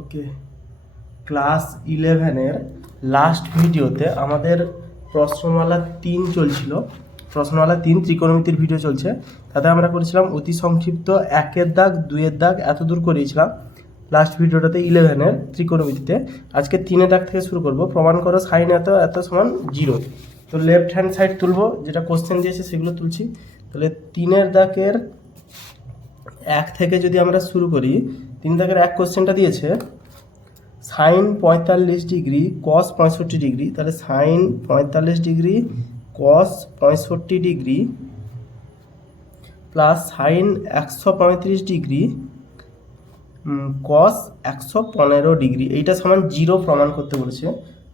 ওকে, class 11-এর last ভিডিওতে আমাদের প্রশ্নমালা 3 চলছিল। প্রশ্নমালা 3 ত্রিকোণমিতির ভিডিও চলছে। তাতে আমরা করেছিলাম অতি সংক্ষিপ্ত 1-এর দাগ 2-এর দাগ এত দূর করিয়েছিলাম লাস্ট ভিডিওটাতে 11-এর ত্রিকোণমিতিতে। আজকে 3-এর দাগ থেকে শুরু করব। প্রমাণ করো সাইন এত এত সমান 0। তো লেফট হ্যান্ড সাইড তুলবো, যেটা কোশ্চেন দিয়েছে সেগুলো তুলছি। তাহলে 3-এর দাগের 1 থেকে যদি আমরা শুরু করি, 3 দাগের 1 কোশ্চেনটা দিয়েছে সাইন 45 ডিগ্রি কস 65 ডিগ্রি। তাহলে sine 45 degree cos 65 degree plus sine 135 degree cos 115 degree, এইটা সমান 0 প্রমাণ করতে বলেছে।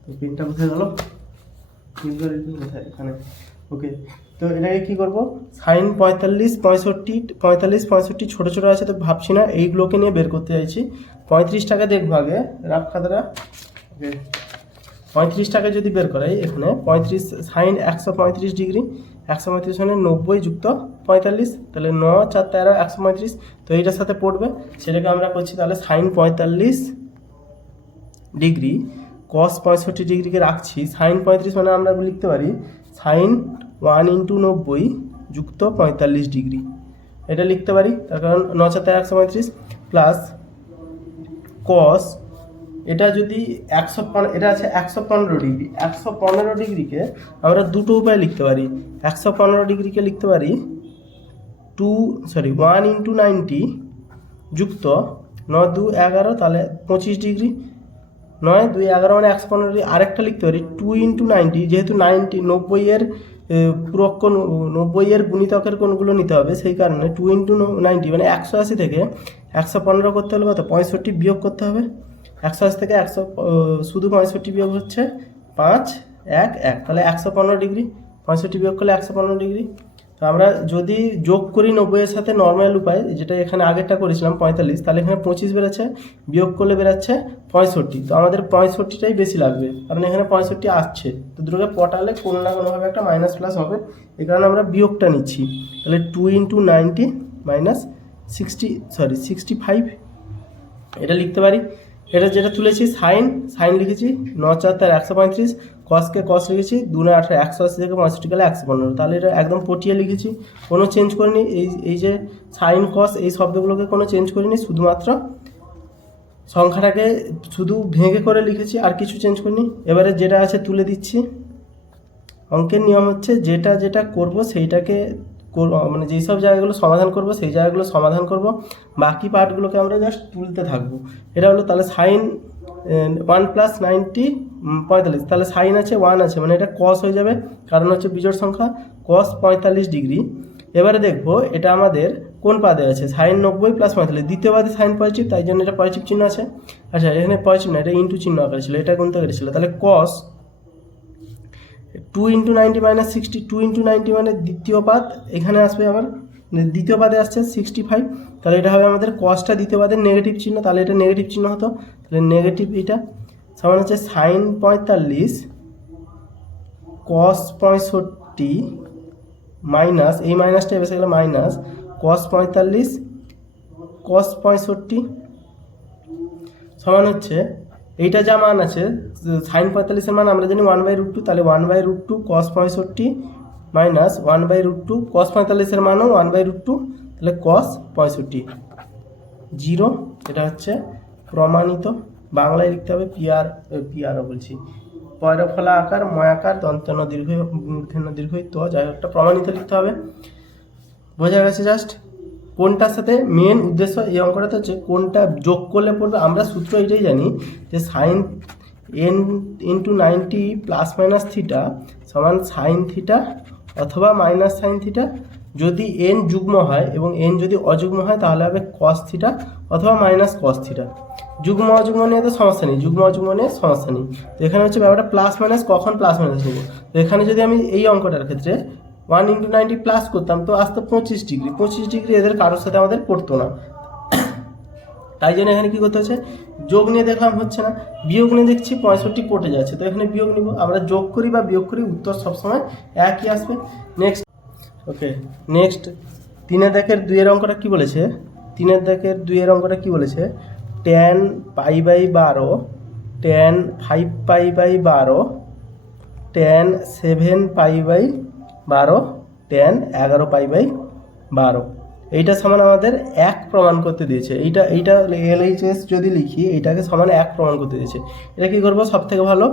তো পেনটা কোথায় গেল? কোথায়? এখানে। ওকে, তো এটাকে কী করবো? সাইন 45 65 ছোটো ছোটো আছে, তো ভাবছি না, এইগুলোকে নিয়ে বের করতে চাইছি। 35টাকে দেখবো আগে, রাফ খাতাটা। ওকে, 35টাকে যদি বের করাই, এখানে 35 সাইন 135 ডিগ্রি, 135 মানে 90 যুক্ত 45, তাহলে 9 4 13 135। তো এইটার সাথে পড়বে, সেটাকে আমরা করছি। তাহলে সাইন 45 ডিগ্রি কস 65 ডিগ্রিকে রাখছি। সাইন 35 মানে আমরা লিখতে পারি সাইন 1 × 90 যুক্ত 45 ডিগ্রি, এটা লিখতে পারি। তার কারণ 9 4 13 135 প্লাস কস, এটা যদি 115, এটা আছে 115 ডিগ্রি। 115 ডিগ্রিকে আমরা দুটো উপায় লিখতে পারি। 115 ডিগ্রিকে লিখতে পারি 1 × 90 যুক্ত 9 2 11, তাহলে 25 ডিগ্রি। 9 2 11 মানে 115 ডিগ্রি। আরেকটা লিখতে পারি 2 × 90, যেহেতু 90-এর পূরক কোণ, 90-এর গুণিতকের কোণগুলো নিতে হবে, সেই কারণে 2 × 90 মানে 180 থেকে 115 করতে হলে কত? 65 বিয়োগ করতে হবে। 180 থেকে 100 শুধু 65 বিয়োগ হচ্ছে 5 1 1, তাহলে 115 ডিগ্রি। 65 বিয়োগ করলে 115 ডিগ্রি। তো আমরা যদি যোগ করি 90-এর সাথে নর্মাল উপায়, যেটা এখানে আগেরটা করেছিলাম 45, তাহলে এখানে 25 বেরোচ্ছে, বিয়োগ করলে বেরোচ্ছে 65। তো আমাদের 65টাই বেশি লাগবে, কারণ এখানে 65 আসছে। তো দুটোকে পটালে কোনো না কোনোভাবে একটা মাইনাস প্লাস হবে, এই কারণে আমরা বিয়োগটা নিচ্ছি। তাহলে 2 × 90 মাইনাস 65 এটা লিখতে পারি। এটা যেটা তুলেছি সাইন লিখেছি 9 4 13 135, কসকে কস লিখেছি 2 9 18 180 থেকে 65 গেলে 115, তাহলে এটা একদম পটিয়ে লিখেছি, কোনো চেঞ্জ করিনি। এই যে সাইন কস এই শব্দগুলোকে কোনো চেঞ্জ করিনি, শুধুমাত্র সংখ্যাটাকে শুধু ভেঙে করে লিখেছি, আর কিছু চেঞ্জ করিনি। এবারে যেটা আছে তুলে দিচ্ছি। অঙ্কের নিয়ম হচ্ছে যেটা যেটা করব সেইটাকে মানে যেই সব জায়গাগুলো সমাধান করব সেই জায়গাগুলো সমাধান করব, বাকি পার্টগুলোকে আমরা জাস্ট তুলতে থাকবো। এটা হলো তাহলে সাইন 1 + 90 45, তাহলে সাইন আছে 1 আছে, মানে এটা কস হয়ে যাবে, কারণ হচ্ছে বিজোড় সংখ্যা, কস 45 ডিগ্রি। এবারে দেখবো এটা আমাদের কোন পাদে আছে, সাইন 90 + 45, দ্বিতীয় পাদে সাইন পজিটিভ, তাই জন্য এটা পজিটিভ চিহ্ন আছে। আচ্ছা, এখানে পজিটিভ না, এটা ইন্টু চিহ্ন আকারে ছিল, এটা গুণিতক ছিল। তাহলে কস 2 × 90 মাইনাস 60, 2 × 90 মানে দ্বিতীয় পাদ, এখানে আসবে আবার দ্বিতীয় পাদে আসছে 65, তাহলে এটা হবে আমাদের কসটা দ্বিতীয় পাদের নেগেটিভ চিহ্ন, তাহলে এটা নেগেটিভ চিহ্ন হতো, তাহলে নেগেটিভ এটা সমান হচ্ছে সাইন 45 কস 65 মাইনাস, এই মাইনাসটা এসে গেলে মাইনাস কস 45 কস 65 সমান হচ্ছে, এইটা যা মান আছে সাইন 45-এর মান আমরা জানি 1/√2, তাহলে 1/√2 cos 65 মাইনাস 1/√2 cos 45-এর মানও 1/√2, তাহলে cos 65 0। এটা হচ্ছে প্রমাণিত। বাংলায় লিখতে হবে পিআরও বলছি, পয়রফলা আকার ময়াকার দন্তন্য দীর্ঘ মূর্ধন্য দীর্ঘ, তো যাই হোক একটা প্রমাণিত লিখতে হবে। বোঝা গেছে? জাস্ট কোনটার সাথে মেন উদ্দেশ্য এই অঙ্কটাতে হচ্ছে কোনটা যোগ করলে পড়বে। আমরা সূত্র এটাই জানি যে সাইন n × 90 ± থিটা সমান সাইন থিটা অথবা মাইনাস সাইন থিটা। যদি n যুগ্ম হয় এবং n যদি অযুগ্ম হয় তাহলে হবে কস থিটা অথবা মাইনাস কস থিটা। যুগ্ম অযুগ্ম নিয়ে তো সমস্যা নেই, যুগ্ম অযুগ্ম নিয়ে সমস্যা নেই। তো এখানে হচ্ছে ব্যাপারটা প্লাস মাইনাস, কখন প্লাস মাইনাস নেব। তো এখানে যদি আমি এই অঙ্কটার ক্ষেত্রে 1 × 90 প্লাস করতাম, তো আসতো 25 ডিগ্রি। 25 ডিগ্রি এদের কারোর সাথে আমাদের পড়তো না, তাই জন্য এখানে কী করতে হচ্ছে, যোগ নিয়ে দেখলাম হচ্ছে না, বিয়োগ নিয়ে দেখছি 65 পড়ে যাচ্ছে, তো এখানে বিয়োগ নিব। আমরা যোগ করি বা বিয়োগ করি, উত্তর সবসময় একই আসবে। নেক্সট, ওকে, নেক্সট 3-এর দাগের 2-এর অঙ্কটা কী বলেছে? 3-এর দাগের 2-এর অঙ্কটা কী বলেছে? tan π/12, tan 5π/12, tan 7π/12, tan 11π/12। এইটা সমান আমাদের 1 প্রমাণ করতে দিয়েছে। এইটা LHS যদি লিখি এইটাকে সমান 1 প্রমাণ করতে দিয়েছে। এটা কি করব, সব থেকে ভালো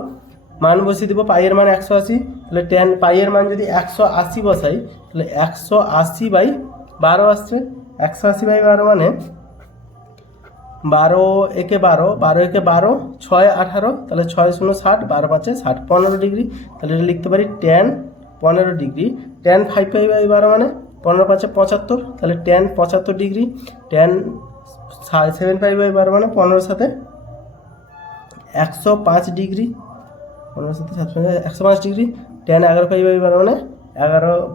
মান বসিয়ে দেবো। পাইয়ের মান 180, তাহলে tan পাইয়ের মান যদি 180 বসাই তাহলে 180/12 আসছে। 180/12 মানে 12 একে 12, 12 একে 12, 6 18, তাহলে 6 0 60, 12 5 60, 15 ডিগ্রি। তাহলে এটা লিখতে পারি tan 15 ডিগ্রি। tan 5π/12 মানে 15 5 75, তাহলে tan 75 ডিগ্রি। tan 7π/12 মানে 15 7 105 ডিগ্রি, 15 7 105 ডিগ্রি। tan 11π/12 মানে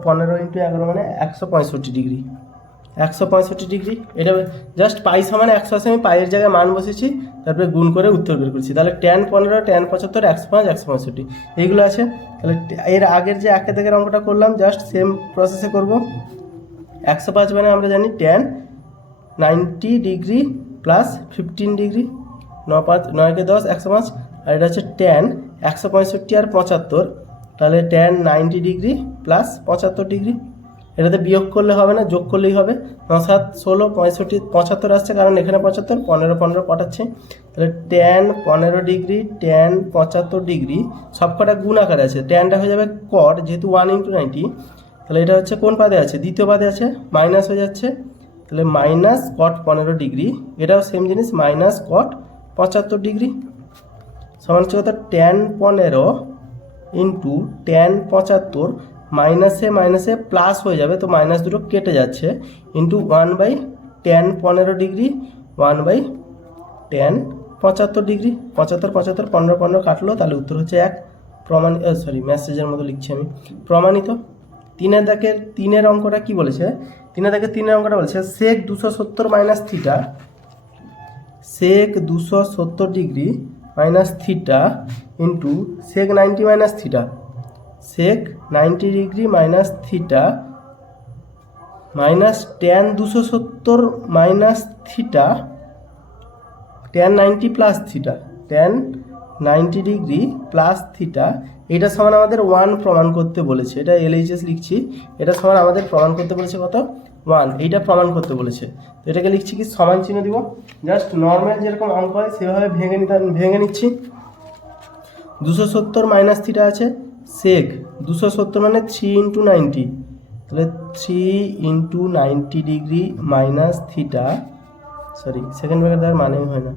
15 × 11 মানে 165 ডিগ্রি, 165 ডিগ্রি। এটা জাস্ট পাই সমান 180, আমি পাইয়ের জায়গায় মান বসেছি, তারপরে গুণ করে উত্তর বের করছি। তাহলে tan 15, tan 75, 105, 165 এইগুলো আছে। তাহলে এর আগের যে 1 থেকে অঙ্কটা করলাম জাস্ট সেম প্রসেসে করব। 105 মানে আমরা জানি tan 90 ডিগ্রি প্লাস 15 ডিগ্রি, 9 কে 10, 105। আর এটা হচ্ছে tan 165 আর 75, তাহলে tan 90 ডিগ্রি প্লাস 75 ডিগ্রি। এটাতে বিয়োগ করলে হবে না, যোগ করলেই হবে। 9 7 16, 65 75 আসছে, কারণ এখানে 75, 15 15 পাঠাচ্ছে। তাহলে tan 15 ডিগ্রি, tan 75 ডিগ্রি সবকটা গুণ আকারে আছে। ট্যানটা হয়ে যাবে cot, যেহেতু 1 × 90, তাহলে এটা হচ্ছে কোন পাদে আছে, দ্বিতীয় পাদে আছে, মাইনাস হয়ে যাচ্ছে। তাহলে মাইনাস cot 15 ডিগ্রি, এটাও সেম জিনিস, মাইনাস cot 75 ডিগ্রি সমান হচ্ছে কত, tan 15 ইন্টু tan 75, মাইনাসে মাইনাসে প্লাস হয়ে যাবে, তো মাইনাস দুটো কেটে যাচ্ছে, into 1/tan 15 degree, 1/tan 75 degree. 75 75 15 15 কাটলো, তাহলে উত্তর হচ্ছে 1। মেসেজের মতো লিখছি আমি, প্রমাণিত। 3 অঙ্কটা কি বলেছে, 3 অঙ্কটা বলেছে sec 270 minus theta, sec 270 degree minus theta into sec 90 minus theta, sec 90 degree minus theta minus tan 270 minus theta, tan 90 plus theta, tan 90 degree plus theta. এটা সমান আমাদের 1 প্রমাণ করতে বলেছে। এটা LHS লিখছি, এটা সমান আমাদের প্রমাণ করতে বলেছে কত, 1। এইটা প্রমাণ করতে বলেছে, তো এটাকে লিখছি কি, সমান চিহ্ন দিব। জাস্ট নর্মাল যেরকম অঙ্ক হয় সেভাবে ভেঙে নিচ্ছি। 270 মাইনাস থিটা আছে, sec 270 মানে 3 × 90, তাহলে 3 × 90 degree minus theta, second bracket দেওয়ার মানেই হয় না,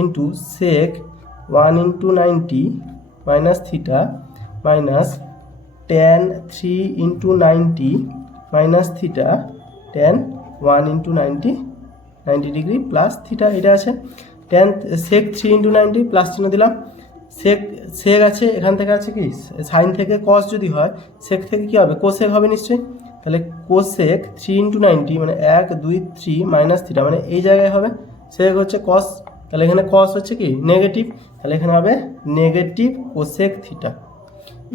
into sec 1 × 90 minus theta minus tan 3 × 90 minus theta, tan 1 × 90 degree plus theta. এটা আছে tan sec 3 × 90 প্লাস চিহ্ন দিলাম। sec আছে, এখান থেকে আছে কি, সাইন থেকে cos যদি হয়, sec থেকে কি হবে, cosec হবে নিশ্চয়ই। তাহলে cosec 3 × 90 মানে 1 2 3 মাইনাস থিটা, মানে এই জায়গায় হবে, sec হচ্ছে cos, তাহলে এখানে cos হচ্ছে কি নেগেটিভ, তাহলে এখানে হবে negative cosec theta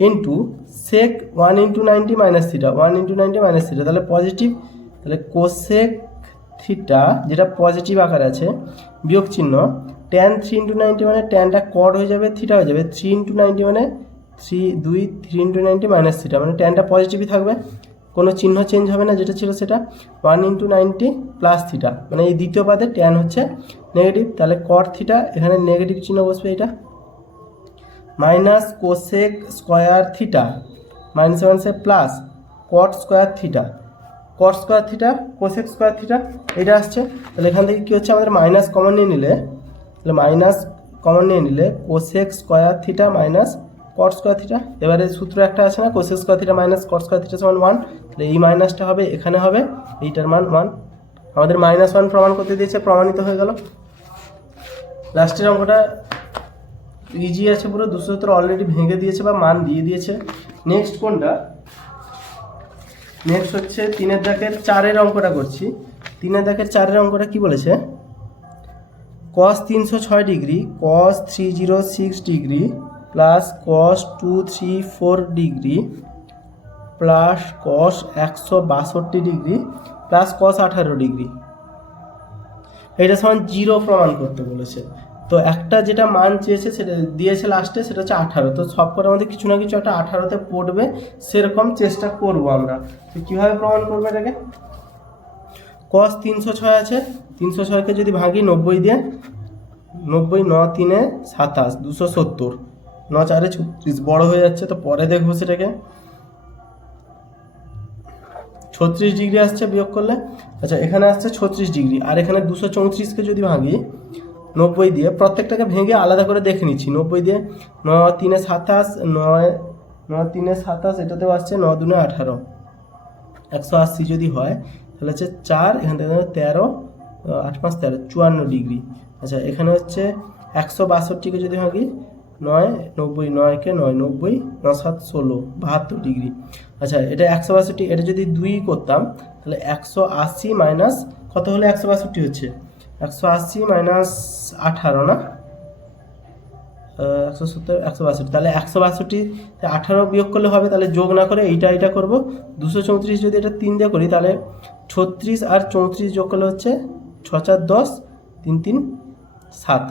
into sec 1 × 90 minus theta, 1 × 90 minus theta, তাহলে পজিটিভ, তাহলে cosec থিটা যেটা পজিটিভ আকারে আছে, বিয়োগ চিহ্ন, tan 3 × 90 মানে ট্যানটা cot হয়ে যাবে, থিটা হয়ে যাবে, 3 × 90 মানে 3 × 90 মাইনাস থিটা, মানে ট্যানটা পজিটিভই থাকবে, কোনো চিহ্ন চেঞ্জ হবে না, যেটা ছিল সেটা। 1 × 90 প্লাস থিটা, মানে এই দ্বিতীয় পাদে ট্যান হচ্ছে নেগেটিভ, তাহলে cot থিটা, এখানে নেগেটিভ চিহ্ন বসবে, এটা মাইনাস কোসেক স্কোয়ার থিটা, মাইনাসে মাইনাসে plus cot square theta, cot square theta cosec square theta, এটা আসছে। তাহলে এখান থেকে কী হচ্ছে, আমাদের মাইনাস কমন নিয়ে নিলে, তাহলে মাইনাস কমন নিয়ে নিলে cosec square theta minus cot square theta. এবারে সূত্র একটা আছে না, cosec square theta minus cot square theta সমান 1, তাহলে এই মাইনাসটা হবে, এখানে হবে, এইটার মান 1। আমাদের -1 প্রমাণ করতে দিয়েছে, প্রমাণিত হয়ে গেল। লাস্টের অঙ্কটা ইজি আছে পুরো, 270 অলরেডি ভেঙে দিয়েছে বা মান দিয়ে দিয়েছে। নেক্সট কোনটা, নেক্সট হচ্ছে 3-4 অঙ্কটা করছি। 3-4 অঙ্কটা কি বলেছে, cos 306 degree, cos 306 degree plus cos 234 degree plus cos 162 degree plus cos 18 degree. এটা সমান 0 প্রমাণ করতে বলেছে। তো একটা যেটা মান চেয়েছে সেটা দিয়েছে লাস্টে, সেটা হচ্ছে 18। তো সব করে আমাদের কিছু না কিছু একটা 18তে পড়বে, সেরকম চেষ্টা করব আমরা। তো কীভাবে প্রমাণ করবো এটাকে? cos 306 আছে, 306কে যদি ভাঙি 90 দিয়ে, 90 9 3 27, 270, 9 4 36, বড় হয়ে যাচ্ছে, তো পরে দেখবো সেটাকে। 36 ডিগ্রি আসছে বিয়োগ করলে, আচ্ছা এখানে আসছে 36 ডিগ্রি, আর এখানে 234কে যদি ভাঙি 90 দিয়ে, প্রত্যেকটাকে ভেঙে আলাদা করে দেখে নিচ্ছি। 90 দিয়ে 9 3 27, 9 3 27, এটাতেও আসছে 9 2 18, 180 যদি হয় তাহলে হচ্ছে 4, এখান থেকে 13, 8 5 13, 54 ডিগ্রি। আচ্ছা এখানে হচ্ছে 162কে যদি ভাঙি 9 90, 9কে 9 90, 9 7 16, 72 ডিগ্রি। আচ্ছা এটা 162, এটা যদি 2 করতাম তাহলে 180 মাইনাস কত হলে 162 হচ্ছে? 180 মাইনাস 18 না, 170 162, তাহলে 162 18 বিয়োগ করলে হবে, তাহলে যোগ না করে এইটা করবো। 234 যদি এটা 3 দিয়ে করি তাহলে 36 আর 34 যোগ করলে হচ্ছে 6 4 10, 3 3 7,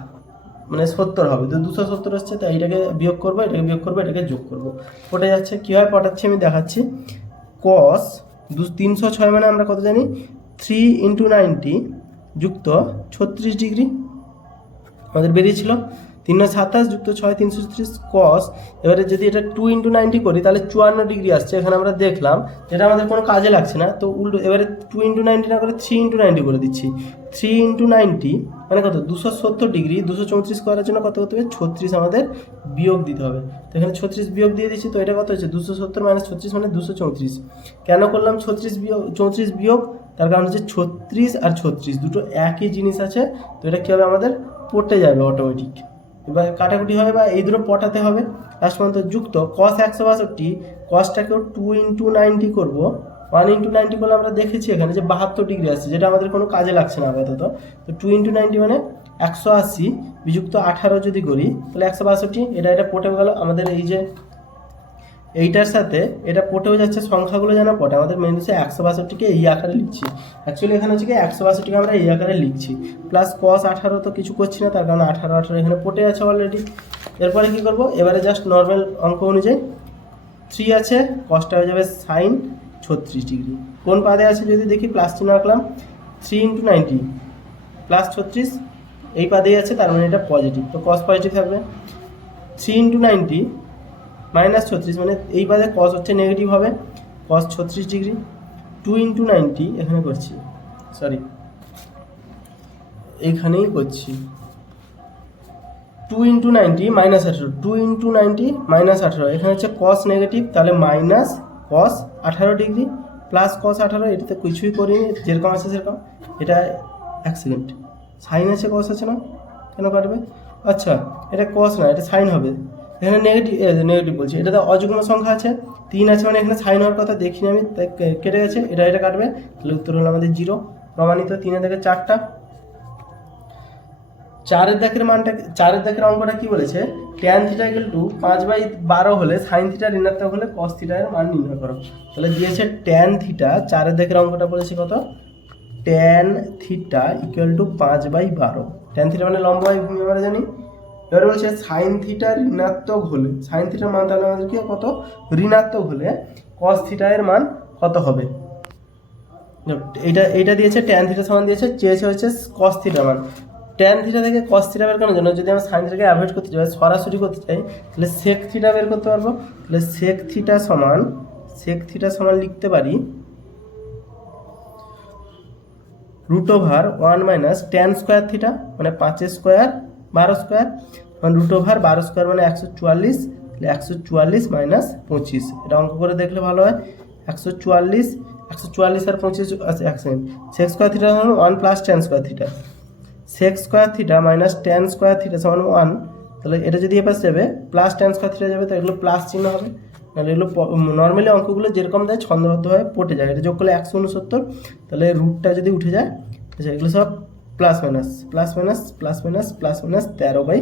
মানে 70 হবে। তো 270 হচ্ছে, তাই এটাকে বিয়োগ করবো, এটাকে বিয়োগ করবো, এটাকে যোগ করবো, পটে যাচ্ছে। কীভাবে পটাচ্ছি আমি দেখাচ্ছি। cos 306 মানে আমরা কত জানি? 3 × 90 যুক্ত 36 ডিগ্রি আমাদের বেরিয়েছিল। 3 27 যুক্ত 6 336 cos, এবারে যদি এটা 2 × 90 করি তাহলে 54 ডিগ্রি আসছে। এখানে আমরা দেখলাম যেটা আমাদের কোনো কাজে লাগছে না, তো উল্টো এবারে 2 × 90 না করে 3 × 90 করে দিচ্ছি। 3 × 90 মানে কত? 270 ডিগ্রি। 234 করার জন্য কত করতে হবে? 36 আমাদের বিয়োগ দিতে হবে। তো এখানে 36 বিয়োগ দিয়ে দিচ্ছি, তো এটা কত হচ্ছে? 270 - 36 মানে 234। কেন করলাম 34 বিয়োগ? তার কারণ হচ্ছে 36 আর 36 দুটো একই জিনিস আছে, তো এটা কী হবে? আমাদের পড়তে যাবে অটোমেটিক, এবার কাটাকুটি হবে বা এই দুটো পটাতে হবে। লাস্ট পর্যন্ত যুক্ত cos 162, cosটাকেও 2 × 90 করবো। 1 × 90 করলে আমরা দেখেছি এখানে যে 72 ডিগ্রি আসছে, যেটা আমাদের কোনো কাজে লাগছে না আপাতত। তো 2 × 90 মানে 180 বিযুক্ত 18 যদি করি তাহলে 162, এটা পটে গেল আমাদের। এই যে এইটার সাথে এটা পটেও যাচ্ছে, সংখ্যাগুলো যেন পটে। আমাদের মেন হচ্ছে 162কে এই আকারে লিখছি, অ্যাকচুয়ালি এখানে হচ্ছে কি 162কে আমরা এই আকারে লিখছি। প্লাস cos 18 তো কিছু করছি না, তার কারণ 18 18 এখানে পটে আছে অলরেডি। এরপরে কি করব? এবারে জাস্ট নর্মাল অঙ্ক অনুযায়ী 3 আছে, cosটা হয়ে যাবে sin 36 ডিগ্রি। কোন পাদে আছে যদি দেখি, প্লাস চিহ্ন রাখলাম। 3 × 90 প্লাস 36 এই পাদেই আছে, তার মানে এটা পজিটিভ, তো cos পজিটিভ থাকবে। 3 × 90 মাইনাস 36 মানে এই পাশে cos হচ্ছে নেগেটিভ হবে, cos 36 ডিগ্রি। 2 × 90 এখানে করছি, সরি এইখানেই করছি। 2 × 90 মাইনাস 18, 2 × 90 মাইনাস 18, এখানে হচ্ছে cos নেগেটিভ, তাহলে minus cos 18 degree plus cos 18, এটাতে কিছুই করিনি, যেরকম আছে সেরকম। এটা 1 সেকেন্ড, সাইন আছে cos আছে না, কেন কাটবে? আচ্ছা এটা cos না, এটা সাইন হবে। এখানে নেগেটিভ বলছি, এটাতে অযুগ্ম সংখ্যা আছে, 3 আছে, মানে এখানে সাইন হওয়ার কথা দেখিনি আমি, তাই কেটে গেছে। এটা কাটবে, তাহলে উত্তর হলো আমাদের 0। প্রমাণিত। 3 থেকে 4টা। 4-এর দাগের মানটা, 4-এর দাগের অঙ্কটা কি বলেছে? tan θ = 5/12 হলে sin θ ঋণাত্মক হলে cos θ এর মান নির্ণয় করো। তাহলে দিয়েছে tan θ, 4-এর দাগের অঙ্কটা বলেছে কত? tan θ = 5/12। tan θ মানে লম্ব বাই ভূমি আমরা জানি। এবার বলছে sin θ ঋণাত্মক হলে, sin θ এর মান তাহলে আমাদের কি কত? ঋণাত্মক হলে cos θ এর মান কত হবে? এইটা দিয়েছে, tan θ সমান দিয়েছে, চেয়েছে হচ্ছে cos θ মান। tan θ থেকে cos θ বের করার জন্য যদি আমরা sin θ কে অ্যাভয়েড করতে চাই, সরাসরি করতে চাই, তাহলে sec θ বের করতে পারবো। তাহলে sec θ সমান লিখতে পারি √1 - tan স্কয়ার θ, মানে 5 স্কয়ার 12 স্কয়ার, মানে √12 মানে 144, তাহলে 144 - 25। এটা অঙ্ক করে দেখলে ভালো হয়। 144 আর 25 আছে, 1 সেকেন্ড। sec স্কয়ার θ হলো 1 + tan square θ, sec square θ - tan square θ সমান 1। তাহলে এটা যদি এ পাশে যাবে প্লাস tan স্কয়ার θ যাবে, তো এগুলো প্লাস চিহ্ন হবে। তাহলে এগুলো নর্মালি অঙ্কগুলো যেরকম দেয় ছন্দবদ্ধভাবে পটে যায়। এটা যোগ করলে 169, তাহলে রুটটা যদি উঠে যায়, আচ্ছা এগুলো সব প্লাস মাইনাস 13/12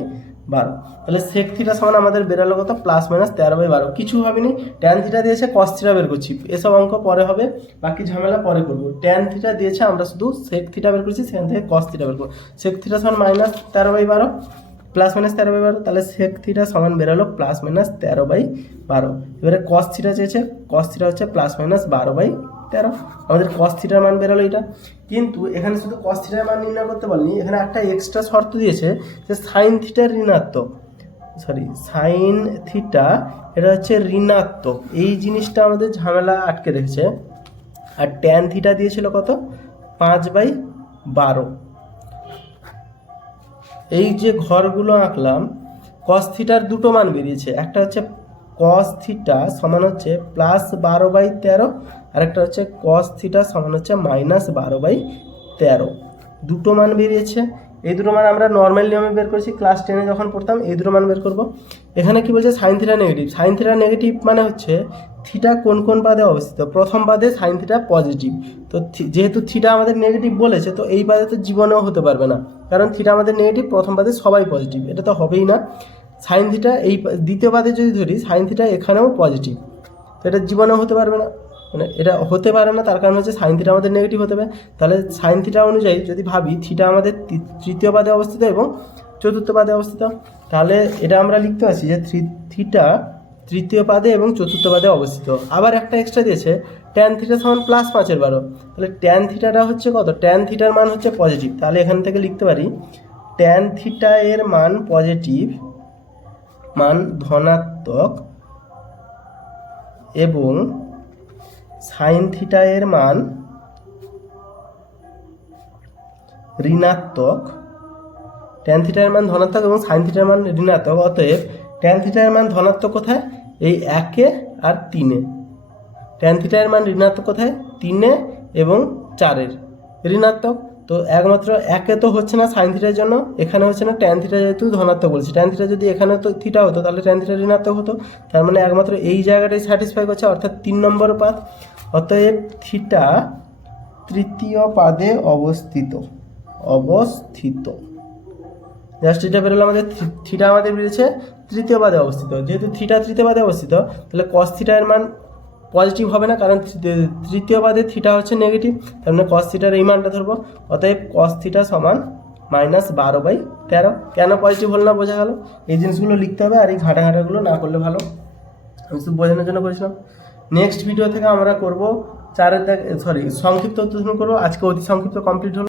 12। তাহলে সেক থিটা সমান আমাদের বেরালো কত, +-13/12। কিছু ভাবিনি, ট্যান থিটা দিয়েছে, কস থিটা বের করছি, এসব অঙ্ক পরে হবে, বাকি ঝামেলা পরে করবো। ট্যান থিটা দিয়েছে, আমরা শুধু সেক থিটা বের করছি, সেখান থেকে কস থিটা বের করবো। সেক থিটা সমান -13/12 +-13/12, তাহলে সেক থিটা সমান বেরালো +-13/12। এবারে কস থিটা চেয়েছে, কস থিটা হচ্ছে +-12/13, আমাদের কস থিটার মান বেরালো এটা। কিন্তু এখানে শুধু কস থিটার মান নির্ণয় করতে পারিনি, এখানে একটা এক্সট্রা শর্ত দিয়েছে যে সাইন থিটার ঋণাত্মক, সাইন থিটা এটা হচ্ছে ঋণাত্মক, এই জিনিসটা আমাদের ঝামেলা আটকে রেখেছে। আর ট্যান থিটা দিয়েছিল কত, 5/12। এই যে ঘরগুলো আঁকলাম, কস থিটার দুটো মান বেরিয়েছে, একটা হচ্ছে কস থিটা সমান হচ্ছে +12/13, আর একটা হচ্ছে কস থিটা সমান হচ্ছে -12/13। দুটো মান বেরিয়েছে, এই দুটো মান আমরা নর্মাল নিয়মে বের করেছি, ক্লাস 10-এ যখন পড়তাম, এই দুটো মান বের করব। এখানে কি বলছে, sine theta negative. Sine theta negative মানে হচ্ছে থিটা কোন কোন পাদে অবস্থিত, প্রথম পাদে সাইন থিটা পজিটিভ। তো যেহেতু থিটা আমাদের নেগেটিভ বলেছে, তো এই পাদে তো জীবনেও হতে পারবে না, কারণ থিটা আমাদের নেগেটিভ, প্রথম পাদে সবাই পজিটিভ, এটা তো হবেই না। সাইন থিটা এই দ্বিতীয় পাদে যদি ধরি, সাইন থিটা এখানেও পজিটিভ, তো এটা জীবনেও হতে পারবে না, মানে এটা হতে পারে না, তার কারণ হচ্ছে সাইন থিটা আমাদের নেগেটিভ হতে হবে। তাহলে সাইন থিটা অনুযায়ী যদি ভাবি, থিটা আমাদের তৃতীয় পাদে অবস্থিত এবং চতুর্থ পাদে অবস্থিত, তাহলে এটা আমরা লিখতে পারছি যে থিটা তৃতীয় পাদে এবং চতুর্থ পাদে অবস্থিত। আবার একটা এক্সট্রা দিয়েছে, ট্যান থিটা সমান +5/12, তাহলে ট্যান থিটাটা হচ্ছে কত, ট্যান থিটার মান হচ্ছে পজিটিভ, তাহলে এখান থেকে লিখতে পারি ট্যান থিটা এর মান পজিটিভ, মান ধনাত্মক, এবং সাইন থিটা এর মান ঋণাত্মক। ট্যান থিটার মান ধনাত্মক এবং সাইন থিটার মান ঋণাত্মক, অতএব ট্যান থিটার মান ধনাত্মক কোথায়, এই 1 আর 3-এ। ট্যান থিটার মান ঋণাত্মক কোথায়, 3 এবং 4 ঋণাত্মক। তো একমাত্র 1-এ তো হচ্ছে না সাইন থিটার জন্য, এখানে হচ্ছে না, ট্যান থিটা যেহেতু ধনাত্মক বলছি, ট্যান থিটা যদি এখানে তো থিটা হতো, তাহলে ট্যান থিটা ঋণাত্মক হতো, তার মানে একমাত্র এই জায়গাটাই স্যাটিসফাই করছে, অর্থাৎ 3 নম্বর পাদ। অতএব থিটা তৃতীয় পাদে অবস্থিত, জাস্ট এটা বেরোলো আমাদের, থিটা আমাদের বেরিয়েছে তৃতীয় পাদে অবস্থিত। যেহেতু থিটা তৃতীয় পাদে অবস্থিত, তাহলে কস থিটার মান পজিটিভ হবে না, কারণ তৃতীয় পাদে থিটা হচ্ছে নেগেটিভ, তার মানে কস থিটার এই মানটা ধরবো। অতএব কস থিটা সমান -12/13। কেন পজিটিভ হল না বোঝা গেল, এই জিনিসগুলো লিখতে হবে, আর এই ঘাটাঘাটাগুলো না করলে ভালো, আমি শুধু বোঝানোর জন্য করেছিলাম। নেক্সট ভিডিও থেকে আমরা করবো সংক্ষিপ্ত উত্তর করবো। আজকে অতি সংক্ষিপ্ত কমপ্লিট হলো।